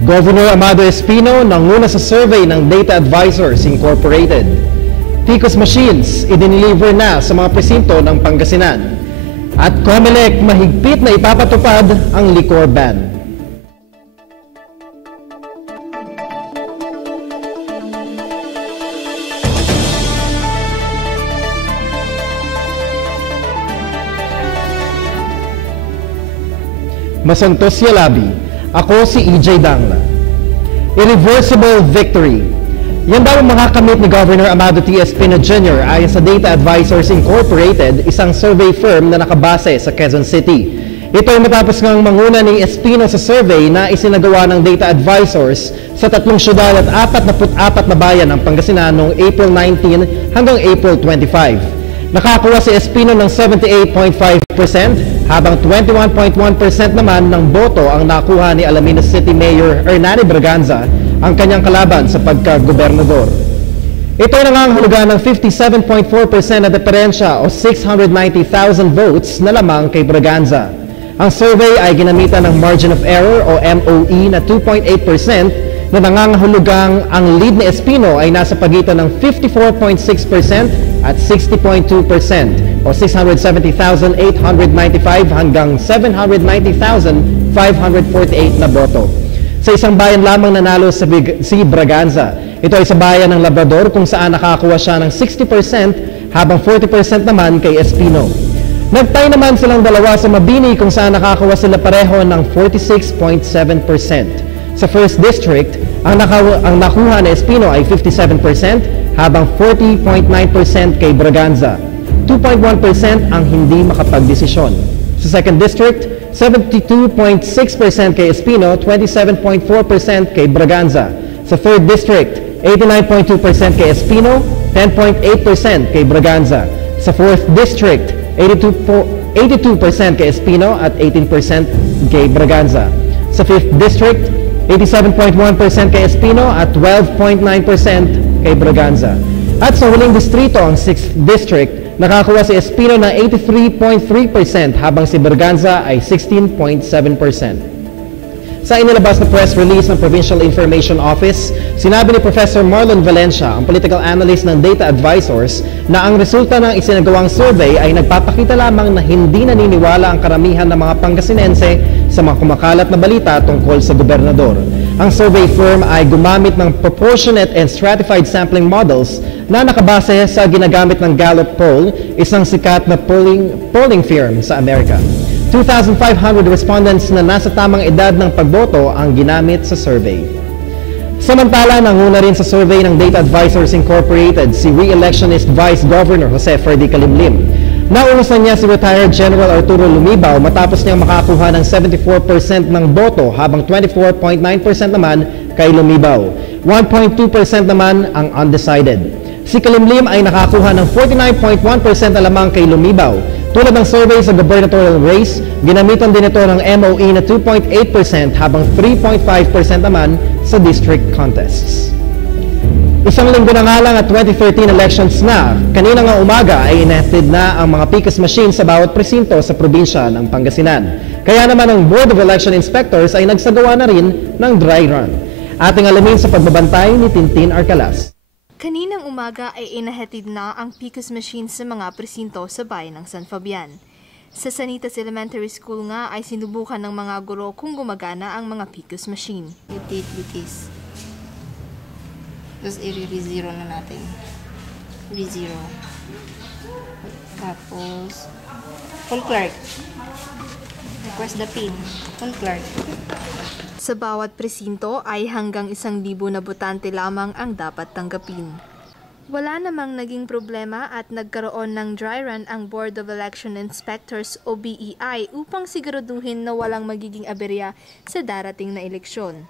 Governor Amado Espino nanguna sa survey ng Data Advisors Incorporated. PICOS machines idiniliver na sa mga presinto ng Pangasinan. At COMELEC mahigpit na ipapatupad ang liquor ban. Masantos Yalabi, ako si EJ Dangla. Irreversible victory. Yan daw ang makakamit ni Governor Amado T. Espino Jr. ayon sa Data Advisors Incorporated, isang survey firm na nakabase sa Quezon City. Ito ay matapos ngang manguna ni Espino sa survey na isinagawa ng Data Advisors sa 3 syudad at 44 na bayan ng Pangasinan noong April 19 hanggang April 25. Nakakuha si Espino ng 78.5%, habang 21.1% naman ng boto ang nakuha ni Alaminos City Mayor Hernani Braganza, ang kanyang kalaban sa pagka-gobernador. Ito ay nangangahulugan ng 57.4% na diferensya o 690,000 votes na lamang kay Braganza. Ang survey ay ginamitan ng margin of error o MOE na 2.8%, na nangangahulugang ang lead ni Espino ay nasa pagitan ng 54.6% at 60.2% o 670,895 hanggang 790,548 na boto. Sa isang bayan lamang nanalo si Braganza. Ito ay sa bayan ng Labrador kung saan nakakuha siya ng 60% habang 40% naman kay Espino. Nagtay naman silang dalawa sa Mabini kung saan nakakuha sila pareho ng 46.7%. Sa 1st District, ang nakuha ni Espino ay 57% habang 40.9% kay Braganza. 2.1% ang hindi makapagdesisyon. Sa 2nd District, 72.6% kay Espino, 27.4% kay Braganza. Sa 3rd District, 89.2% kay Espino, 10.8% kay Braganza. Sa 4th District, 82% kay Espino at 18% kay Braganza. Sa 5th District, 87.1% kay Espino at 12.9% kay Braganza. At sa huling distrito, ang 6th District, nakakuha si Espino na 83.3% habang si Braganza ay 16.7%. Sa inilabas na press release ng Provincial Information Office, sinabi ni Professor Marlon Valencia, ang political analyst ng Data Advisors, na ang resulta ng isinagawang survey ay nagpapakita lamang na hindi naniniwala ang karamihan ng mga Pangasinense sa mga kumakalat na balita tungkol sa gobernador. Ang survey firm ay gumamit ng proportionate and stratified sampling models na nakabase sa ginagamit ng Gallup poll, isang sikat na polling firm sa Amerika. 2,500 respondents na nasa tamang edad ng pagboto ang ginamit sa survey. Samantala, nanguna rin sa survey ng Data Advisors Incorporated si re-electionist Vice Governor Jose Ferdy Calimlim. Nauusan niya si retired General Arturo Lumibaw matapos niyang makakuha ng 74% ng boto habang 24.9% naman kay Lumibaw. 1.2% naman ang undecided. Si Calimlim ay nakakuha ng 49.1% na lamang kay Lumibaw. Tulad ng survey sa gubernatorial race, ginamitan din ito ng MOE na 2.8% habang 3.5% naman sa district contests. Isang linggo na nga lang at 2013 elections na, kanina nga umaga ay inactive na ang mga PICOS machines sa bawat presinto sa probinsya ng Pangasinan. Kaya naman ang Board of Election Inspectors ay nagsagawa na rin ng dry run. Ating alamin sa pagbabantay ni Tintin Arcalas. Kaninang umaga ay inahatid na ang PICOS machine sa mga presinto sa bayan ng San Fabian. Sa Sanitas Elementary School nga ay sinubukan ng mga guro kung gumagana ang mga PICOS machine. Utilities. Tapos i-re-zero na natin. Re-zero. Tapos, full clerk. Request the pin. Full clerk. Sa bawat presinto ay hanggang 1,000 na botante lamang ang dapat tanggapin. Wala namang naging problema at nagkaroon ng dry run ang Board of Election Inspectors o BEI upang siguraduhin na walang magiging aberya sa darating na eleksyon.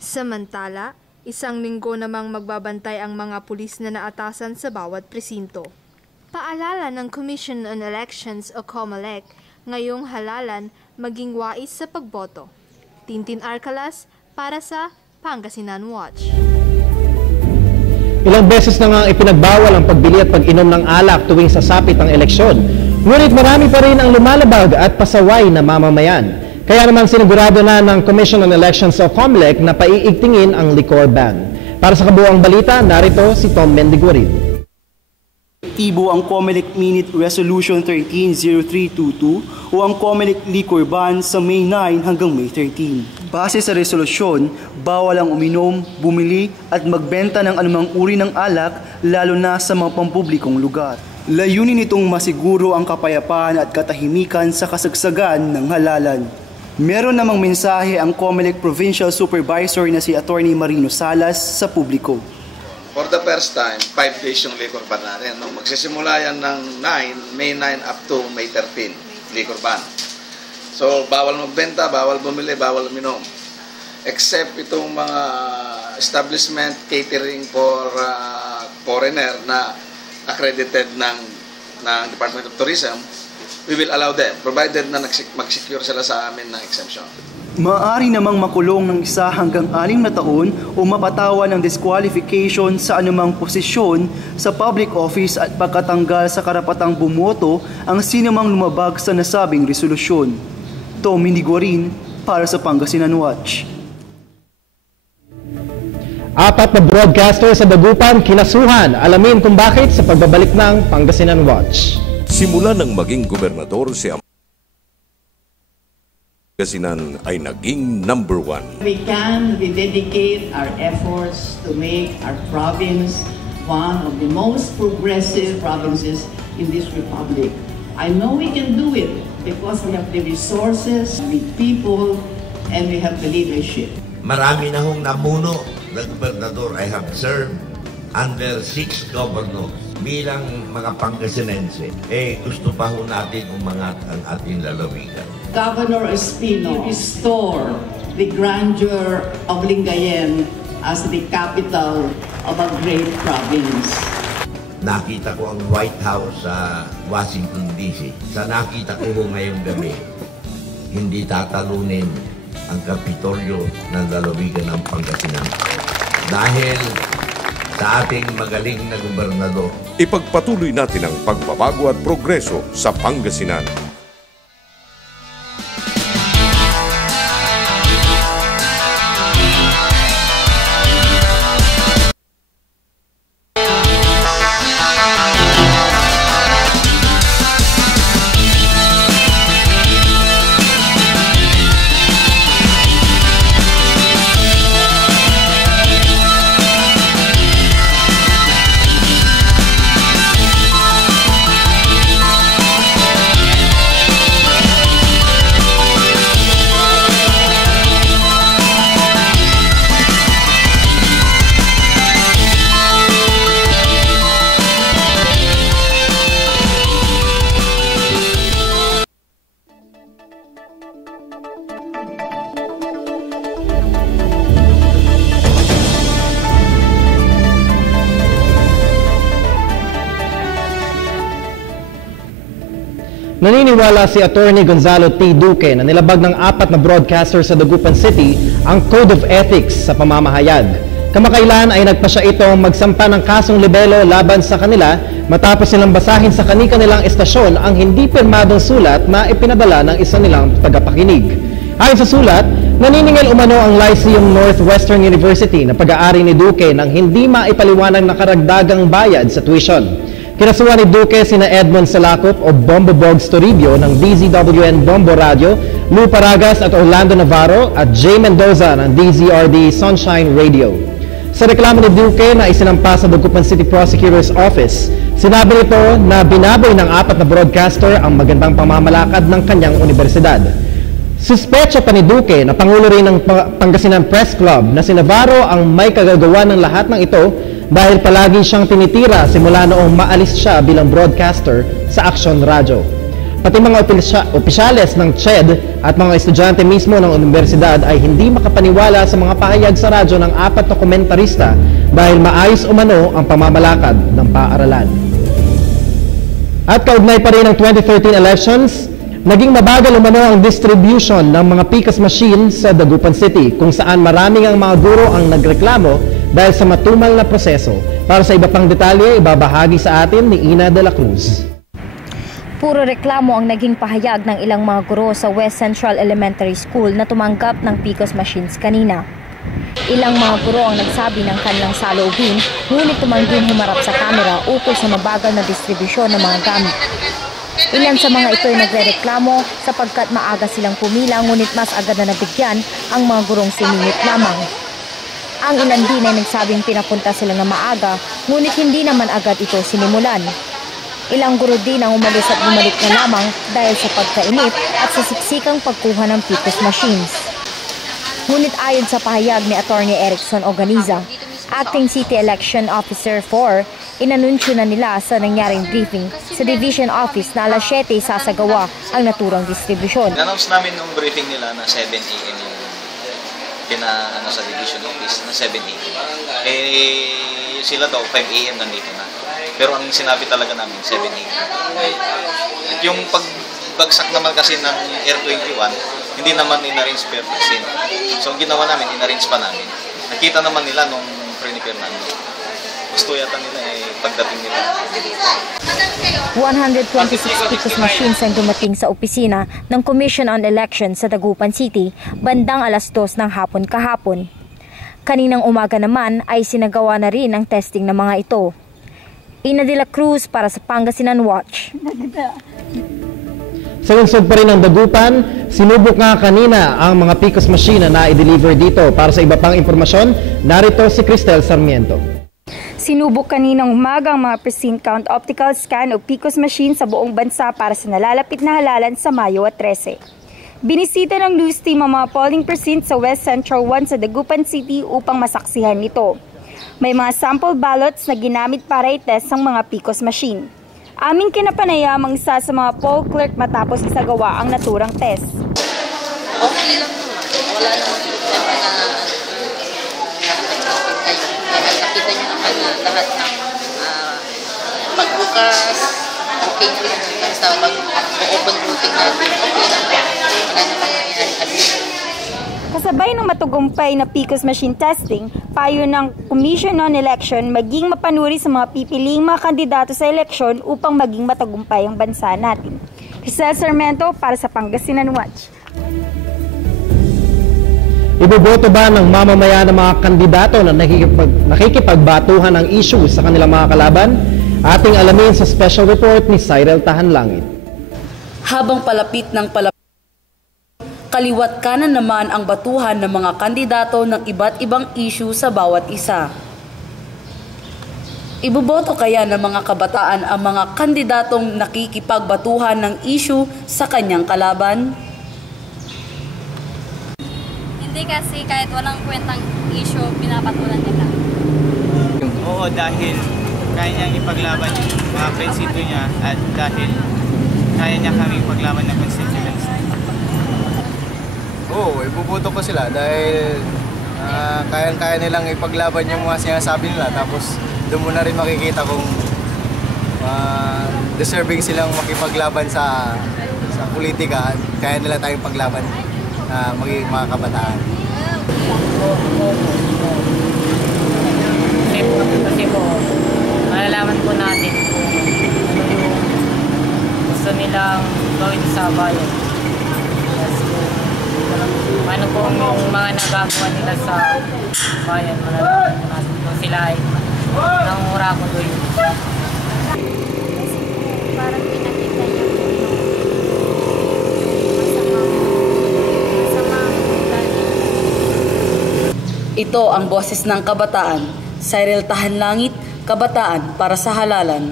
Samantala, 1 linggo namang magbabantay ang mga pulis na naatasan sa bawat presinto. Paalala ng Commission on Elections o COMELEC, ngayong halalan maging wais sa pagboto. Tintin Arcalas para sa Pangasinan Watch. Ilang beses na nga ipinagbawal ang pagbili at pag-inom ng alak tuwing sasapit ang eleksyon. Ngunit marami pa rin ang lumalabag at pasaway na mamamayan. Kaya naman sinigurado na ng Commission on Elections o COMELEC na paiigtingin ang liquor ban. Para sa kabuuang balita, narito si Tom Mendiguarin. Epektibo ang COMELEC Minute Resolution 130322 o ang COMELEC Liquor Ban sa May 9 hanggang May 13. Base sa resolusyon, bawal ang uminom, bumili at magbenta ng anumang uri ng alak lalo na sa mga pampublikong lugar. Layunin nitong masiguro ang kapayapaan at katahimikan sa kasagsagan ng halalan. Meron namang mensahe ang COMELEC Provincial Supervisor na si Attorney Marino Salas sa publiko. For the first time, 5 days yung liquor ban natin. No? Magsisimula yan ng May 9 up to May 13, liquor ban. So, bawal magbenta, bawal bumili, bawal uminom. Except itong mga establishment catering for foreigner na accredited ng Department of Tourism, we will allow them, provided na mag-secure sila sa amin ng exemption. Maaari namang makulong ng 1 hanggang 6 na taon o mapatawan ng disqualification sa anumang posisyon sa public office at pagkatanggal sa karapatang bumoto ang sinumang lumabag sa nasabing resolusyon. Tom Mendiguarin para sa Pangasinan Watch. 4 na broadcaster sa Dagupan kinasuhan. Alamin kung bakit sa pagbabalik ng Pangasinan Watch. Simula nang maging gobernador si Pangasinan ay naging number 1. We dedicate our efforts to make our province one of the most progressive provinces in this republic. I know we can do it because we have the resources, the people, and we have the leadership. Marami na hong namuno na gobernador. I have served under 6 governors. Bilang mga Pangasinense, gusto pa ho natin umangat ang ating lalawigan. Governor Espino restore the grandeur of Lingayen as the capital of a great province. Nakita ko ang White House sa Washington, D.C. Sa nakita ko ho ngayong gabi, hindi tatalunin ang Kapitolyo ng lalawigan ng Pangasinan. Dahil sa ating magaling na gobernador. Ipagpatuloy natin ang pagbabago at progreso sa Pangasinan. Naniniwala si Attorney Gonzalo T. Duque na nilabag ng 4 na broadcaster sa Dagupan City ang Code of Ethics sa pamamahayag. Kamakailan ay nagpasya itong magsampa ng kasong libelo laban sa kanila matapos silang basahin sa kani-kanilang estasyon ang hindi pirmadong sulat na ipinadala ng isa nilang tagapakinig. Ayon sa sulat, naniningil umano ang Lyceum Northwestern University na pag-aari ni Duque nang hindi maipaliwanag na karagdagang bayad sa tuition. Kinasuhan ni Duque sina Edmond Salacop o Bombo Bogs Toribio ng DZWN Bombo Radio, Lou Paragas at Orlando Navarro at Jay Mendoza ng DZRD Sunshine Radio. Sa reklamo ni Duque na isinampa sa Dagupan City Prosecutor's Office, sinabi nito na binaboy ng 4 na broadcaster ang magandang pamamalakad ng kanyang universidad. Suspecha pa ni Duque na pangulo rin ng Pangasinan Press Club na si Navarro ang may kagagawa ng lahat ng ito dahil palagi siyang tinitira simula noong maalis siya bilang broadcaster sa Action Radio. Pati mga opisyales ng CHED at mga estudyante mismo ng universidad ay hindi makapaniwala sa mga pahayag sa radyo ng 4 na komentarista dahil maayos umano ang pamamalakad ng paaralan. At kaugnay pa rin ng 2013 elections, naging mabagal umano ang distribution ng mga PICAS machine sa Dagupan City kung saan maraming ang mga guro ang nagreklamo dahil sa matumal na proseso. Para sa iba pang detalye, ibabahagi sa atin ni Ina de la Cruz. Puro reklamo ang naging pahayag ng ilang mga guro sa West Central Elementary School na tumanggap ng PCOS machines kanina. Ilang mga guro ang nagsabi ng kanilang saloobin, ngunit tumangging humarap sa kamera ukol sa mabagal na distribusyon ng mga gamit. Ilan sa mga ito ay nagrereklamo sapagkat maaga silang pumila ngunit mas agad na nabigyan ang mga gurong sumingit lamang. Ang ilan din ay nagsabing pinapunta sila na maaga ngunit hindi naman agad ito sinimulan. Ilang guro din ang umalis at bumalik na lamang dahil sa pagkainit at sa siksikang pagkuha ng PCOS machines. Ngunit ayon sa pahayag ni Atty. Erickson Oganiza, Acting City Election Officer 4, inanunsyo na nila sa nangyaring briefing sa Division Office na alas 7 sasagawa ang naturang distribusyon. Announce namin nung briefing nila na 7 a.m. yung sa Division Office na 7 a.m. Sila daw 5 a.m. nandito na. Pero ang sinabi talaga namin, 7 a.m. At yung pagbagsak naman kasi ng Air 21, hindi naman in-arrange per percent. So ang ginawa namin, in-arrange pa namin. Nakita naman nila nung pre-repair namin. Gusto yata nila pagdating nila. 126 PCOS machines ang dumating sa opisina ng Commission on Elections sa Dagupan City bandang alas 2 ng hapon kahapon. Kaninang umaga naman ay sinagawa na rin ang testing ng mga ito. Ina de la Cruz para sa Pangasinan Watch. Sa lungsod pa rin ng Dagupan, sinubok nga kanina ang mga PCOS machine na i-deliver dito. Para sa iba pang impormasyon, narito si Cristel Sarmiento. Sinubok kaninang umaga ang mga precinct count optical scan o PCOS machine sa buong bansa para sa nalalapit na halalan sa Mayo at 13. Binisita ng news team ang mga polling precinct sa West Central 1 sa Dagupan City upang masaksihan ito. May mga sample ballots na ginamit para i-test ang mga PCOS machine. Aming kinapanayam ang isa sa mga poll clerk matapos isagawa ang naturang test. Okay lang naman. Wala namang problema na nakita nyo naman na lahat ng pagbukas, okay naman. Basta mag-open routing natin, okay lang. Wala namang nangyayari. Kasabay ng matagumpay na PCOS machine testing, payo ng Commission on Election maging mapanuri sa mga pipiling mga kandidato sa eleksyon upang maging matagumpay ang bansa natin. Cristel Sarmiento para sa Pangasinan Watch. Iboboto ba ng mamamayan ng mga kandidato na nakikipagbatuhan ng issue sa kanilang mga kalaban? Ating alamin sa special report ni Cyril Tahanlangit. Habang palapit ng kaliwat kanan naman ang batuhan ng mga kandidato ng iba't ibang issue sa bawat isa. Iboboto kaya ng mga kabataan ang mga kandidatong nakikipagbatuhan ng issue sa kanyang kalaban? Hindi kasi kahit walang kwentang issue, pinapatulan nila. Oo, dahil kaya niyang ipaglaban yung mga prinsipyo niya at dahil kaya niya kaming paglaban ng constituents. Oo, ibubuto ko sila dahil kaya nilang ipaglaban yung mga sinasabi nila. Tapos doon mo na rin makikita kung deserving silang makipaglaban sa politika at kaya nila tayong paglaban maging mga kabataan. Kasi po, malalaman po natin kung ano yung gusto nilang gawin sa bayan. Ano po yung mga nagagawa nila sa bayan, malalaman po natin kung sila ay nangungura ko doon. Parang pinakita niya po Ito ang boses ng kabataan. Cyril Tahanlangit, Kabataan para sa Halalan.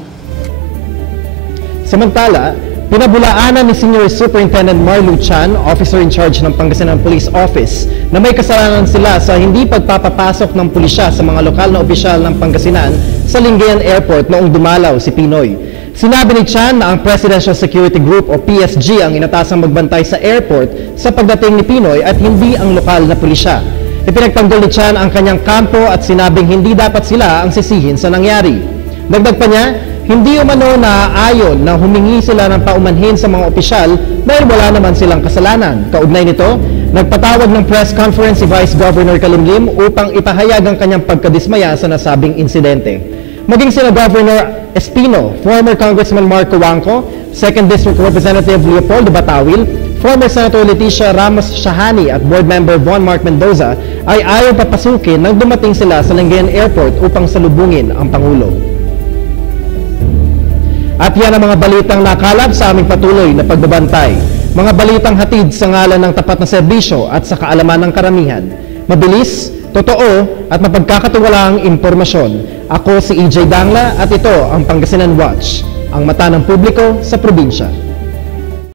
Samantala, pinabulaanan ni Senior Superintendent Marlu Chan, Officer in Charge ng Pangasinan Police Office, na may kasalanan sila sa hindi pagpapapasok ng pulisya sa mga lokal na opisyal ng Pangasinan sa Lingayen Airport noong dumalaw si Pinoy. Sinabi ni Chan na ang Presidential Security Group o PSG ang inatasang magbantay sa airport sa pagdating ni Pinoy at hindi ang lokal na pulisya. Ipinagtanggol ni Chan ang kanyang kampo at sinabing hindi dapat sila ang sisihin sa nangyari. Dagdag pa niya, hindi umano na ayon na humingi sila ng paumanhin sa mga opisyal dahil wala naman silang kasalanan. Kaugnay nito, nagpatawag ng press conference si Vice Governor Kalimlim upang ipahayag ang kanyang pagkadismaya sa nasabing insidente. Maging sina Governor Espino, former Congressman Marco Wangco, 2nd District Representative Leopoldo Batawil, former Senator Leticia Ramos Shahani at Board Member Von Mark Mendoza ay ayaw papasukin nang dumating sila sa Lingayen Airport upang salubungin ang Pangulo. At yan ang mga balitang nakalap sa aming patuloy na pagbabantay. Mga balitang hatid sa ngalan ng tapat na serbisyo at sa kaalaman ng karamihan. Mabilis, totoo at mapagkakatiwalaang impormasyon. Ako si EJ Dangla at ito ang Pangasinan Watch, ang mata ng publiko sa probinsya.